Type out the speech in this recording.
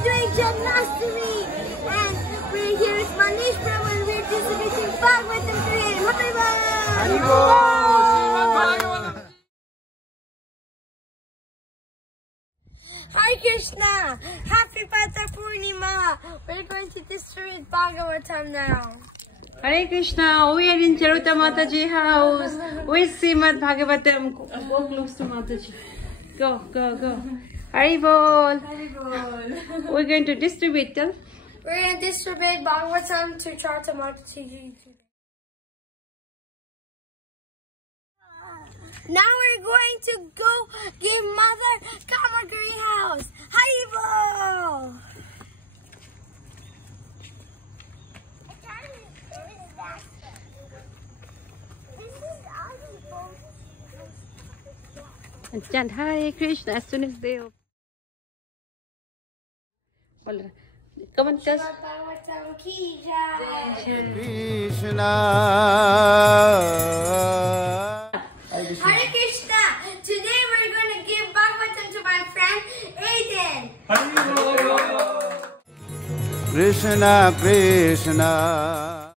we're doing Janmashtami, and we're here with Manish Prabhu, and we're distributing Bhagavatam today. Hare Krishna! Happy Pata Purnima! We're going to distribute Bhagavatam now. Hare Krishna, we are in Charuta Mataji house with Srimad Bhagavatam. Go close to Mataji. Go. Haribol. We're going to distribute them. We're going to distribute Bhagavatam to Charuta Mataji. Now we're going to go give Mother Kamagiri house. Haribol! And chant Hare Krishna as soon as they open. Come on, just. Bhagavatam ki jai. Krishna. Hare Krishna. Today we're going to give Bhagavatam to my friend Aiden. Krishna Krishna.